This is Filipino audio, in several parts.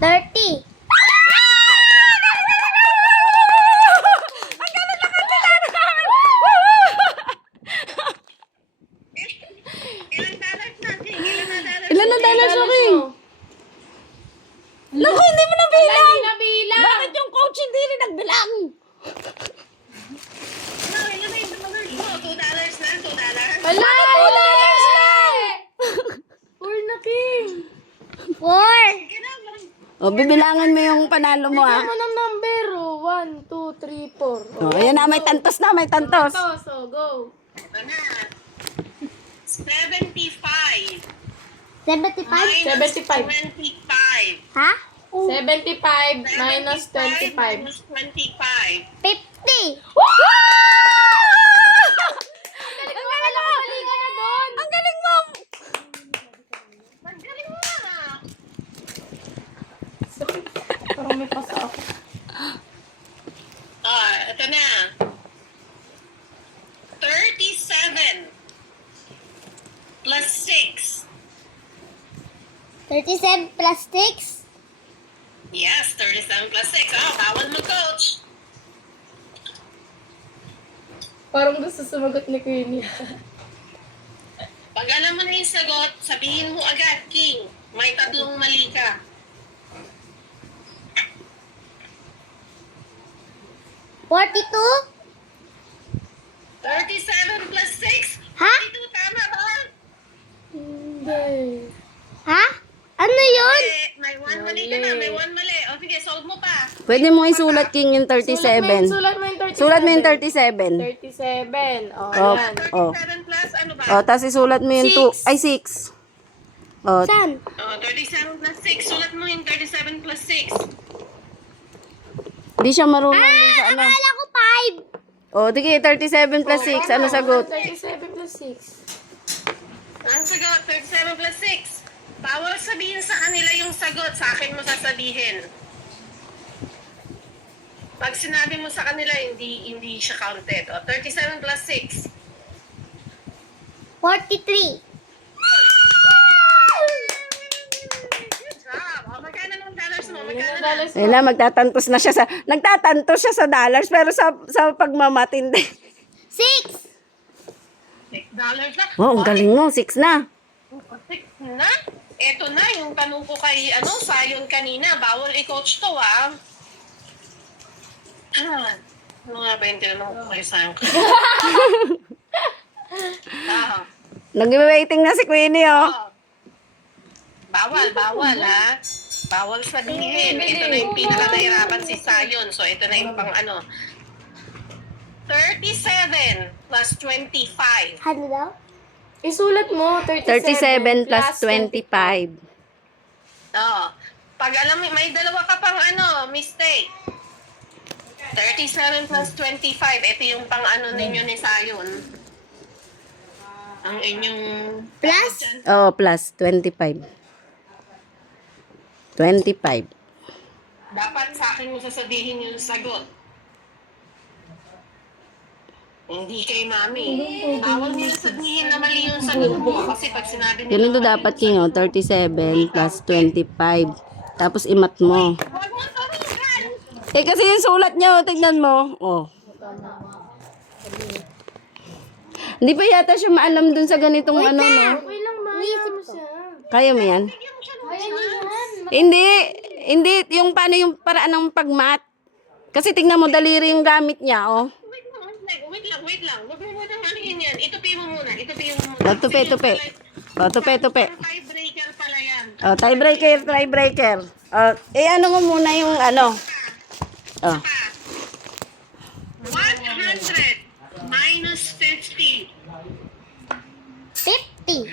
30. Ilan na dollars, okay? Naku, hindi mo nabilang! Hindi nabilang! Bakit yung coach hindi rin nagbilang? Wala! $2 lang! 4 na, King! 4. O, bibilangan mo yung panalo mo, Bigyan ha? mo ng number, 1, 2, 3, 4. O, ayan na, may tantos na, may tantos. So, go. Ito na. 75. 75? Minus 75. 25. Ha? 75 minus 25. Minus 25. 50. Ang galing mo! Ang galing mo! Magaling mo na. Parang may pasa ako. Ito na. 37 plus 6. 37 plus 6. Yes, 37 plus 6. Bawal mo, coach. Parang gusto sumagot ni Queenie. Pag alam mo na yung sagot, sabihin mo agad, King. May 3 mali ka. 42? 37 plus 6. Ha? 42, tama ba? Hindi. Ha? Ano yun? May 1 mali ka na, may 1 mali. O sige, solve mo pa. Pwede mo isulat, King, yung 37. Sulat mo yung 37. Sulat mo yung 37. 37. Oh, Oh. yan. 37 plus ano ba? O, tapos isulat mo yung 2, ay 6. O, Saan? 37 plus 6. Sulat mo yung 37 plus 6. di siya marunong dun sa ano. Akala ko 5. O, dige, 37 plus 6. Ano sagot? 37 plus 6. Ang sagot, 37 plus 6. Bawal sabihin sa kanila yung sagot. Sa akin mo sasabihin. Pag sinabi mo sa kanila, hindi siya counted. O, 37 plus 6. 43. Good job. O, magkano ng dollars mo? Magkano na? $2 Ayun na, nagtatantos siya sa dollars, pero sa pagmamatindi. 6. $6 na. Oh, ang galing mo, 6 na. 6 na? Eto na, yung tanong ko kay, Sayon kanina. Bawal i-coach to, ah. Ano nga ba yung tinanong ko kay Sayon? Nag-waiting na si Queenie, oh. Bawal, ha? Bawal sabihin. Ito na yung pinaka-nahirapan si Sayon. So, ito na yung 37 plus 25. Ano daw? Isulat mo, 37 plus 25. Pag alam mo, may dalawa ka pang mistake. 37 plus 25. Ito yung pang ninyo ni Sayon. Ang inyong... Plus? Oh, plus 25. 25. Dapat sa akin mo sasabihin yung sagot. Hindi kay mami. Bawal nila sabihin na mali yung sagot mo. Kasi pag sinabi nila... Ganun to dapat, King, oh. 37 plus 25. Tapos imat mo. Huwag mo turukan! Eh, kasi yung sulat niya, oh. Tignan mo. Oh. Hindi pa yata siya maalam dun sa ganitong ano, no? Okay lang, maya mo siya. Kaya mo yan? Kaya niya yan. Hindi. Hindi. Yung paano yung paraan ng pagmat. Kasi tingnan mo, daliri yung gamit niya, oh. Wait lang. Huwag mo muna yan. Itupi mo muna. Oh, tupi. Oh, tupi. Tiebreaker pala yan. Oh, tiebreaker. Oh, ano mo muna yung ano. Oh. 100 minus 50. 50.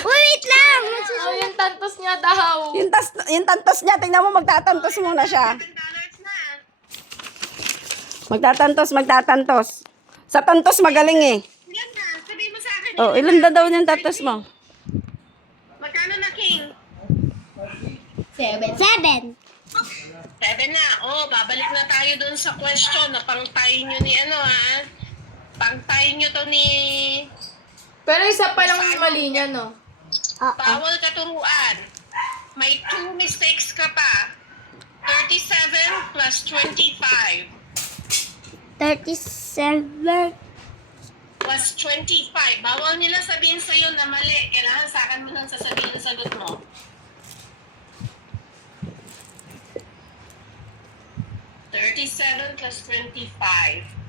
Wait lang! Oh, yung tantos niya daw. Yung tantos niya, tingnan mo, magtatantos muna siya. $10 na. Magtatantos. Sa tantos magaling eh. Ilan na? Sabihin mo sa akin. Oh, ilan daw yung tantos mo? Magkano na, King? 7. 7 na. Babalik na tayo dun sa question na pang-tie nyo ni Pang-tie nyo to ni Pero isa pa lang mali niya, no? Oo. Bawal ka turuan. May 2 mistakes ka pa. 37 plus 25 37. plus 25. Bawal nila sabihin sa'yo na mali. Kailangan sa akin mo lang sasabihin ang sagot mo. $37 plus 25.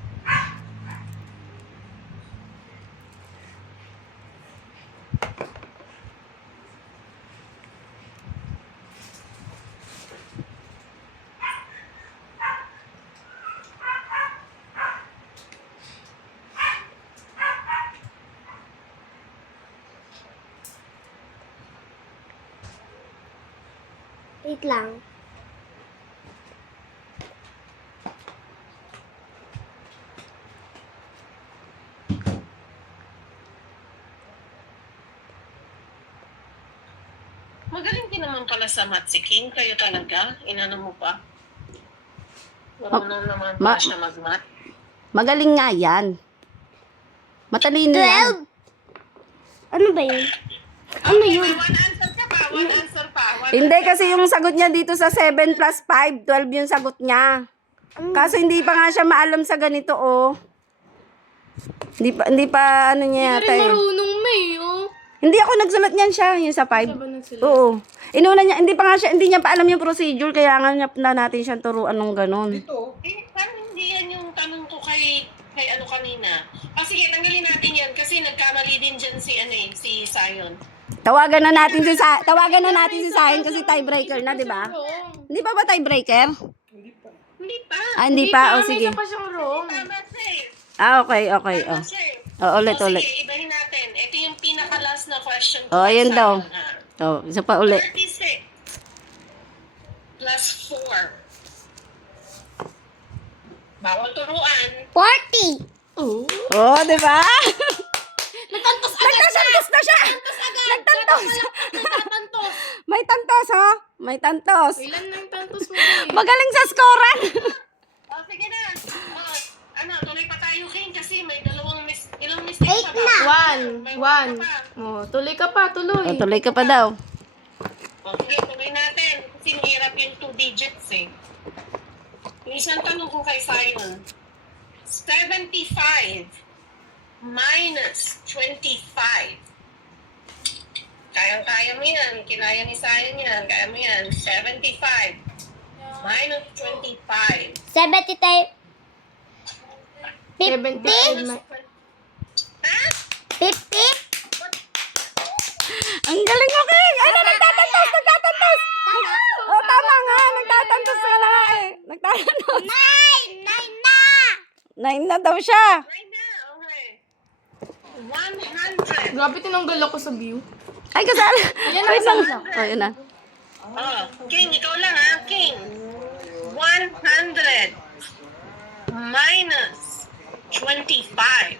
Wait lang. Magaling din naman pala sa math si King. Kayo talaga? Inano mo pa? Marunong naman Ma- pa siya mag-math. Magaling nga yan. Matalino yan. 12. Ano ba yun? Ano yun? One answer ka pa. One answer pa. Hindi kasi yung sagot niya dito sa 7 plus 5, 12 yung sagot niya. Kaso hindi pa nga siya maalam sa ganito, oh. Hindi pa ano niya Hindi yata rin eh. marunong, May, oh. Hindi ako nagsulat niyan siya, yung sa 5. Siya ba nagsulat? Oo. Inuna niya, hindi niya pa alam yung procedure, kaya nga niya na natin siyang turuan ng ganun. Parang hindi yan yung tanong ko kay ano kanina. Sige, tanggalin natin yan kasi nagkamali din dyan si Zion. Tawagan na natin si Sahin kasi tiebreaker na, di ba? Wrong. Hindi pa ba tiebreaker? Hindi pa. Ah, hindi pa. O, sige. May isa pa siyang wrong. Tama siya eh. Ah, okay. Tama Oh. siya eh. Ulit. Sige, ibahin natin. Ito yung pinaka-last na question ko. Oh, kay yun Zion, daw. ha? Oh, isa pa uli. 36 plus 4. Bawal turuan. 40. Oh. Oh, di ba? Natantos agad siya! Nagtantos na siya! Nagtantos! May tantos, ha? May tantos. Ilan na yung tantos mo, eh? Magaling sa scorean. Oh, sige na. Tuloy pa tayo, King, kasi may ilang mistakes 8 pa ba? na. May One. ka pa. Oh, tuloy ka pa, tuloy. O, tuloy ka pa daw. Okay, tuloy natin. Kasi mahirap yung 2 digits eh. Yung isang tanong ko kay Zion. 75 minus 25. Kaya mo yan. Kinaya ni Zion yan. Kaya mo yan. 75 minus 25. 70. 70. 50. Ha? 50. Ang galing mo, King! Ano, nagtatantos! Tama. Oh, tama nga. Nagtatantos ka na nga eh. Nagtatantos. 9. 9 na. 9 na daw siya. Right now. Okay. 100. Grabe, tinanggal ako sa view. Ay, kasali. Ayan na, Wait lang. kasama. Oh, yun na. Oh, King, ikaw lang ha. King. 100 minus 25.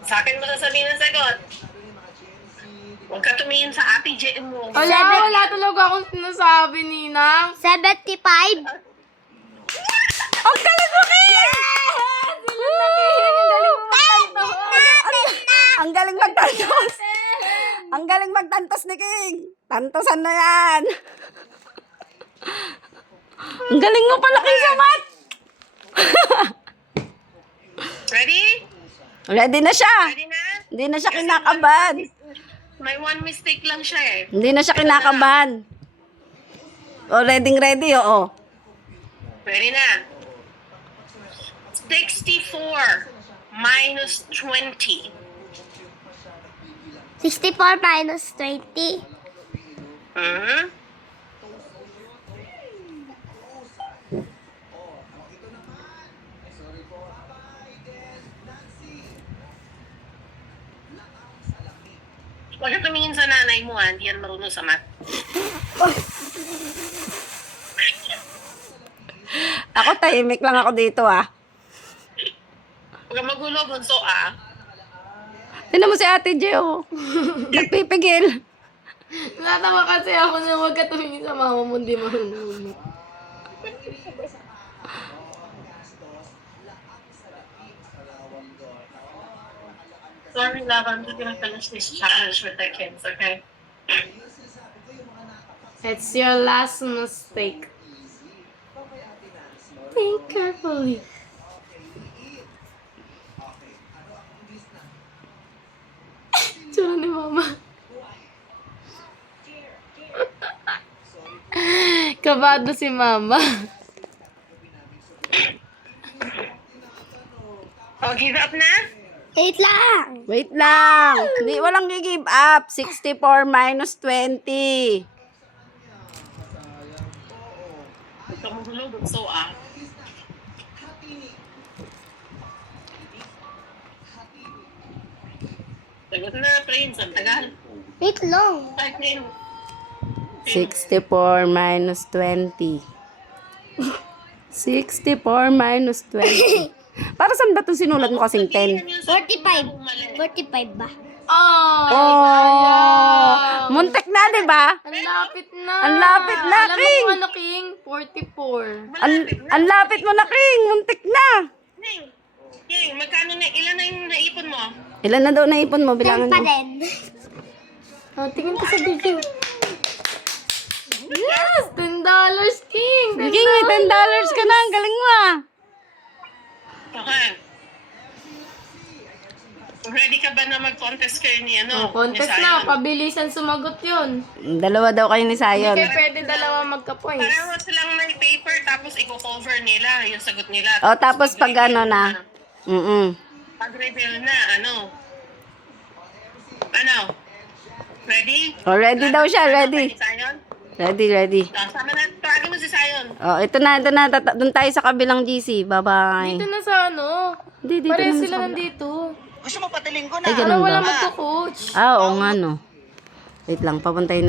Sa akin mo sasabihin ang sagot. Huwag ka tumingin sa ate J mo. Wala talaga akong sinasabi, Ninang. 75. Ang galing mo, King! Ang galing magtantos. Ang galing magtantos ni King. Tantosan na yan. Ang galing mo pala, King, sa math. Ready? Ready na siya. Ready na? Hindi na siya kinakabahan. May one mistake lang siya eh. Hindi na siya kinakabahan. O, ready, oo. Ready na? 64 minus 20. 64 minus 20. Hmm? Huwag ka tumingin sa nanay mo, hindi yan marunong sa math. Ako, tahimik lang ako dito, ah. Huwag ka magulo, bunso ah. Tignan mo si Ate Jo. Nagpipigil. Natawa kasi ako na huwag ka tumingin sa mama mo, hindi marunong. Sorry, love. I'm just gonna finish this challenge with the kids, okay? It's your last mistake. Think carefully. Tsura ni Mama. Kabado si Mama. Oh, give up na? Wait lang. Wait lang. Hindi, walang give up. 64 minus 20. Huwag ka mahulog. So, Sagot na, Prince. Ang tagal. Wait lang. Ay, Prince. 64 minus 20. 64 minus 20. Para saan ba ito sinulat mo kasing 10? 45. 45 ba? Oh! Oh! Muntik na, di ba? Ang lapit na. Ang lapit na, Alam King. mo kung ano, King? 44. Ang lapit mo na, King. Muntik na. King, magkano na, ilan na yung naipon mo? Ilan na daw naipon mo? 10 Bilangan pa mo. rin. Oh, tingin ka sa video. Yes! $10, King! King, may $10 ka na. Ang galing mo ah. Okay. Ready ka ba na mag-contest kayo ni Oh, contest ni na. Zion? Pabilisan sumagot yun. Dalawa daw kayo ni Sayon. Hindi kayo pwede dalawa magka-points. Pareho silang may paper tapos i-cover nila yung sagot nila. O, tapos pag ano na. Pag-reveal na, ano? Ready? O, ready daw siya. Ready. Si Zion? Ready. Sama na, tawagin mo si Zion. O, ito na. Doon tayo sa kabilang GC. Bye-bye. Dito na sa ano. Hindi, dito Pareho naman sila sa- nandito. Ay, Para ganun wala ba? magko-coach. Ah, oo nga no. Wait lang, papuntayin na.